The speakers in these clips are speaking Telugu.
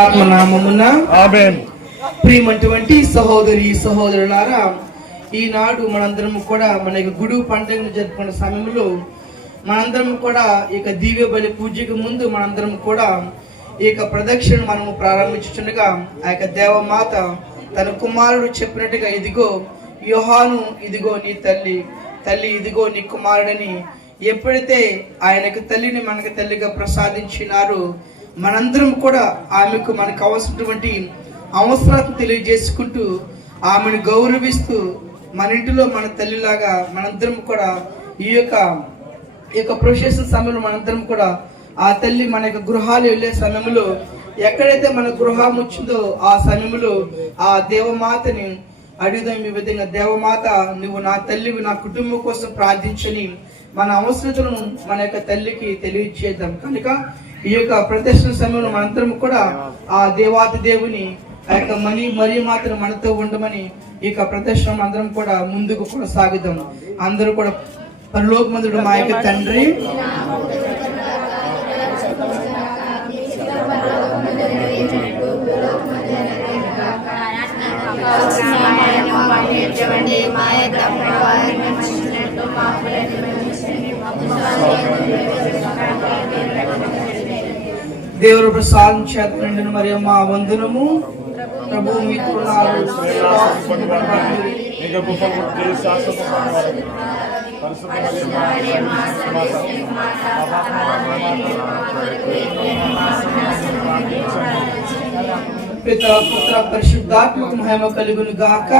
ఆత్మ నామమున ఆమేన్. ప్రియమైనటువంటి సహోదరి సహోదరులారా ఈనాడు మనందరం కూడా మన యొక్క గుడు పండుగను జరుపుకునే సమయంలో మనందరం కూడా ఈ యొక్క దివ్య బలి పూజకు ముందు మనందరం కూడా ఈ యొక్క ప్రదక్షిణ మనము ప్రారంభించుచుండగా ఆ యొక్క దేవమాత తన కుమారుడు చెప్పినట్టుగా ఇదిగో యోహాను ఇదిగో నీ తల్లి తల్లి ఇదిగో నీ కుమారుడని ఎప్పుడైతే ఆయనకు తల్లిని మనకు తల్లిగా ప్రసాదించినారో మనందరం కూడా ఆమెకు మనకు అవసరమైనటువంటి అవసరాలను తెలియజేసుకుంటూ ఆమెను గౌరవిస్తూ మన ఇంటిలో మన తల్లిలాగా మనందరం కూడా ఈ యొక్క ఈ యొక్క ప్రొసెషన్ సమయంలో మనందరం కూడా ఆ తల్లి మన యొక్క గృహాలు వెళ్ళే సమయంలో ఎక్కడైతే మన గృహం వచ్చిందో ఆ సమయంలో ఆ దేవమాతని అడుగుదాం ఈ విధంగా దేవమాత నువ్వు నా తల్లివి నా కుటుంబం కోసం ప్రార్థించని మన అవసరతను మన యొక్క తల్లికి తెలియజేద్దాం. కనుక ఈ యొక్క ప్రదర్శన సమయంలో మనందరం కూడా ఆ దేవాతి దేవుని ఆ యొక్క మని మరి మాత్రం మనతో ఉండమని ఈ యొక్క ప్రదర్శన అందరం కూడా ముందుకు కొనసాగుదాం. అందరూ కూడా పరలోకమందుడు మా యొక్క తండ్రి. దేవుడు ప్రసాదం చేత నిండిన మరి మా వందనము. ప్రభు మీకు పిత పుత్ర పరిశుద్ధాత్మక మహిమ కలుగును గాక.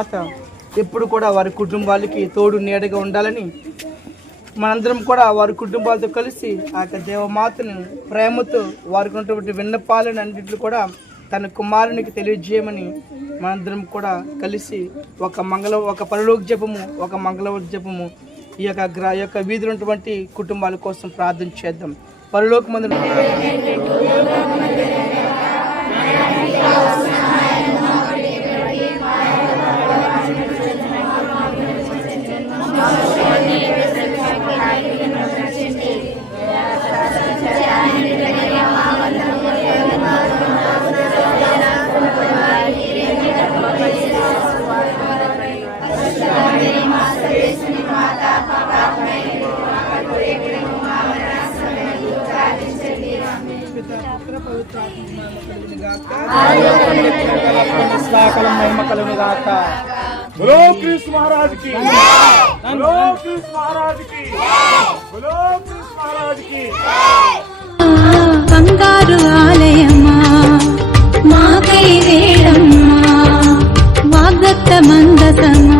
మాత ఎప్పుడు కూడా వారి కుటుంబాలకి తోడు నీడగా ఉండాలని మనందరం కూడా వారి కుటుంబాలతో కలిసి ఆ యొక్క దేవమాతను ప్రేమతో వారికి ఉన్నటువంటి విన్నపాలను అన్నింటిని కూడా తన కుమారునికి తెలియజేయమని మనందరం కూడా కలిసి ఒక మంగళ ఒక పరలోక జపము ఒక మంగళవర్ జపము ఈ యొక్క గ్రా యొక్క వీధులు ఉన్నటువంటి కుటుంబాల కోసం ప్రార్థన చేద్దాం. పరలోక మందు సదాకాలం మహిమ కలుగును గాక. బులో కృష్ణ మహారాజ్కి బులో కృష్ణ మహారాజ్కి బులో కృష్ణ మహారాజ్కి బంగారు ఆలయమా? మా కై వేడమ్మా. వాగత్త మందసమా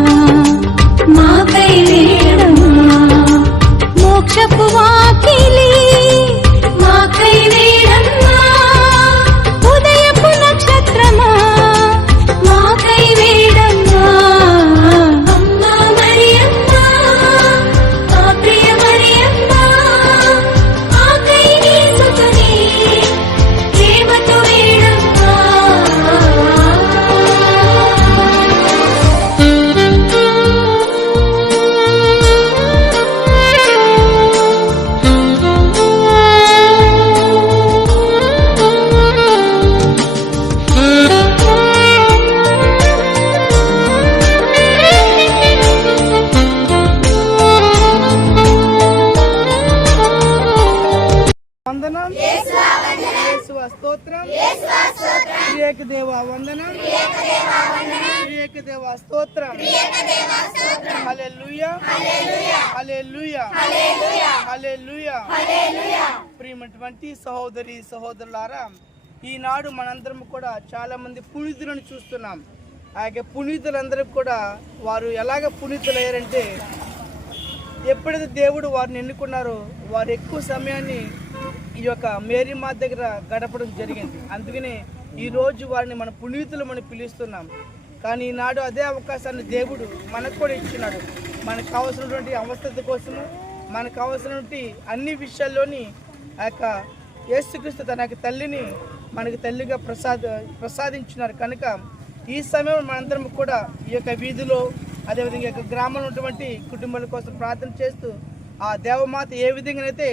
స్తోత్రం. త్రియేక దేవ వందనం. త్రియేక దేవ స్తోత్రం. హల్లెలూయా. హల్లెలూయా. హల్లెలూయా. ప్రియమైనటువంటి సహోదరి సహోదరులారా ఈనాడు మనందరం కూడా చాలా మంది పునీతులను చూస్తున్నాం. ఆ యొక్క పునీతులందరూ కూడా వారు ఎలాగ పునీతులయ్యారంటే ఎప్పుడైతే దేవుడు వారిని ఎన్నుకున్నారో వారు ఎక్కువ సమయాన్ని ఈ యొక్క మేరీ మా దగ్గర గడపడం జరిగింది. అందుకనే ఈ రోజు వారిని మన పునీతులమని పిలుస్తున్నాం. కానీ ఈనాడు అదే అవకాశాన్ని దేవుడు మనకు కూడా ఇచ్చినాడు. మనకు కావాల్సినటువంటి అవస్థత కోసము మనకు కావాల్సినటువంటి అన్ని విషయాల్లోని ఆ యొక్క యేసుక్రీస్తు తన యొక్క తల్లిని మనకి తల్లిగా ప్రసాద ప్రసాదించినారు. కనుక ఈ సమయం మనందరం కూడా ఈ యొక్క వీధిలో అదేవిధంగా ఈ యొక్క గ్రామంలో ఉన్నటువంటి కుటుంబాల కోసం ప్రార్థన చేస్తూ ఆ దేవమాత ఏ విధంగానైతే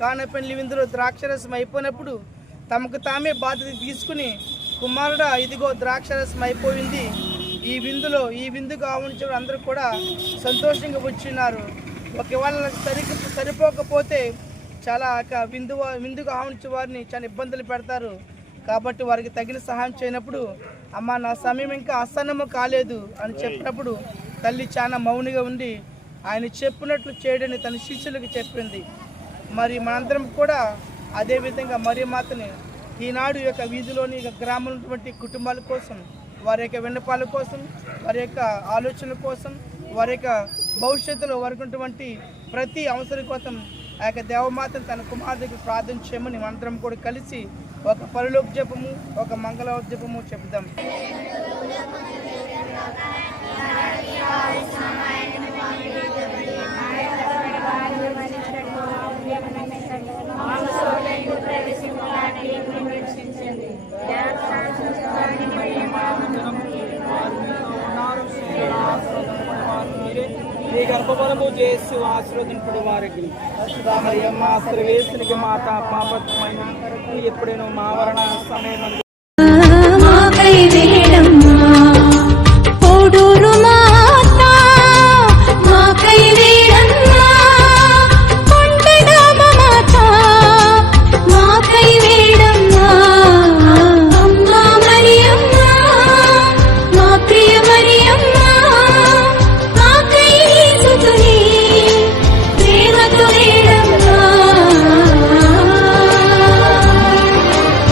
కానపల్లి విందులో ద్రాక్షరసం అయిపోయినప్పుడు తమకు తామే బాధ్యత తీసుకుని కుమారుడా ఇదిగో ద్రాక్షరసం అయిపోయింది. ఈ విందులో ఈ విందుకు ఆహ్వానించిన అందరూ కూడా సంతోషంగా వచ్చినారు. ఒకవేళ సరి సరిపోకపోతే చాలా విందు విందుకు ఆహ్వానించే వారిని చాలా ఇబ్బందులు పెడతారు. కాబట్టి వారికి తగిన సహాయం చేయనప్పుడు అమ్మ నా సమయం ఇంకా అసన్నము కాలేదు అని చెప్పినప్పుడు తల్లి చాలా మౌనిగా ఉండి ఆయన చెప్పినట్లు చేయడని తన శిష్యులకు చెప్పింది. మరి మనందరం కూడా అదేవిధంగా మరి మాతని ఈనాడు యొక్క వీధిలోని యొక్క గ్రామంలో ఉన్నటువంటి కుటుంబాల కోసం వారి యొక్క విన్నపాల కోసం వారి యొక్క ఆలోచనల కోసం వారి యొక్క భవిష్యత్తులో వారికి ఉన్నటువంటి ప్రతి అవసరం కోసం ఆ యొక్క దేవమాతను తన కుమారుడికి ప్రార్థన చేయమని మనందరం కూడా కలిసి ఒక పరలోక జపము ఒక మంగళ జపము చెబుదాం. గర్భఫలము ఆశీర్వదింపుడు వారికి. రామయ్యమ్మ స్త్రీ మాత పాపత్వమైన ఎప్పుడైనా మా వరణ సమయం